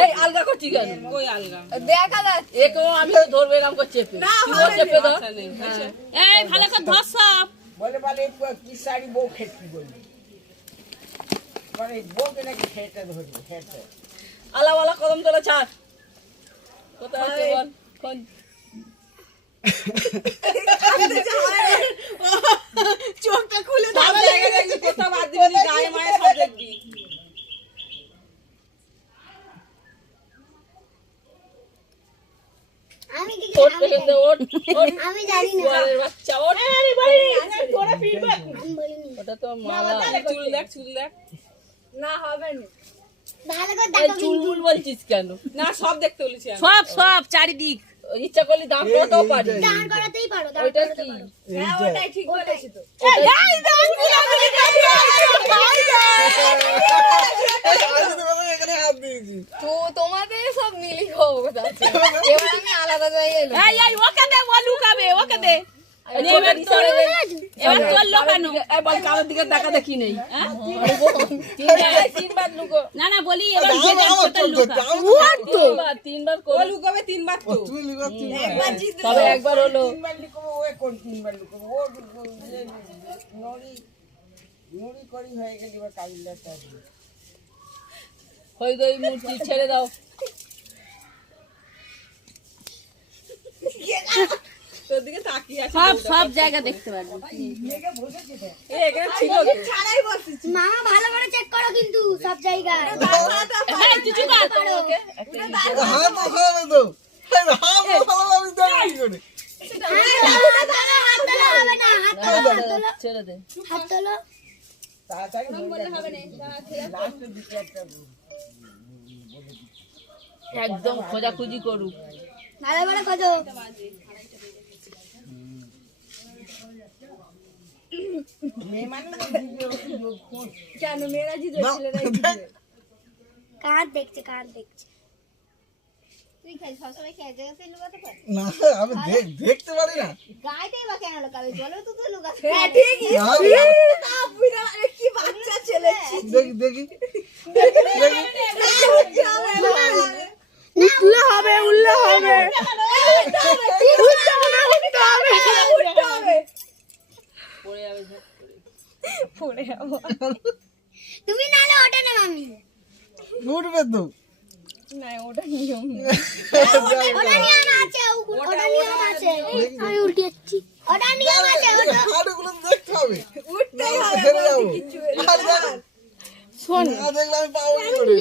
এই আলগা করছি কেন? কই আলগা দেখা যাচ্ছে একে আমি তো ধরবে এরকম করে চেপে চেপে ধর। এই ভালো করে ধর সব বলে বলে কি শাড়ি বউ খেতে বলবি মানে বউকে নাকি খেতে ধরবি খেতে আলাওয়ালা কদম তোলা ছাড় কোথায় আছে বল কোন চোখটা খুলে সব জায়গা দেখবি কোথাও বাদ দিবি না গায়ে মায়ে সব দেখবি ওঠ থেকে ওঠ ওঠ আমি জানি না বলের বাচ্চা ওঠ আরে বলি তোরা ফিডব্যাক আমি বলিনি ওটা তো মালা চুল দেখ না হবে না ভালো করে এই দেখো চুলমুল বলছিস কেন? না সব দেখতে বলেছি আমি। সব চারিদিক ইচ্ছা করলে দাম করতেও পারি দান করাতেই পারো দান ওইটা করাতে কি পারো হ্যাঁ ওটাই ঠিক বলেছিস তো তো তোমাদের সব মিলি খাবো যাচ্ছে এবার আমি আলাদা জায়গায় এলাম এই ওকে দে ও লুকাবে ওকে দে এবার তোর লোকানো এই বল কারোর দিকে দেখা দেখি নেই হ্যাঁ তিনবার লুকো না বলি এবার যে দেখতে লুকা তিনবার ও করো লুকাবে তিনবার তো একবার জিত তবে একবার হলো তিনবার লুকবো ও কোন তিনবার লুকবো ও নড়ি নড়ি করি হয়ে গেল এবার কালিলাটা হই গই মূর্তি ছেড়ে দাও তোর দিকে তাকিয়ে আছে সব জায়গা দেখতে পারবি এই এখানে ছিল ছাড়াই বসিস মামা ভালো করে চেক করো কিন্তু সব জায়গায় এই কিছু কর ছেড়ে দে হাত তোলো তাড়াতাড়ি হবে না লাস্টের দিকে একটা একদম খোঁজাখুঁজি করুক ভালো করে খোঁজো মেয়ে মানে কেন মেয়েরা জিতে ছেলেরাই কার দেখছে তুই খেল সবসময় খেলতে গেছে লুকাতে পার না আমি দেখতে পারি না গাইতেই বা কেন লুকাবে চলো তো তুই লুকাতে হ্যাঁ ঠিকই না, বুইরা কি বাচ্চা ছেলে দেখি উঠলে হবে পড়ে যাবে তুমি নালে ওটা না মামি উঠবে তো না ওটা নিয়ম ওটা নিয়ম আছে ওটা নিয়ম আছে আমি উল্টে যাচ্ছি ওটা নিয়ম আছে ওটা হাড়গুলো দেখতে হবে উঠতেই হবে হেরে যাবো কিছু শোন না দেখলে আমি পাবো কি করে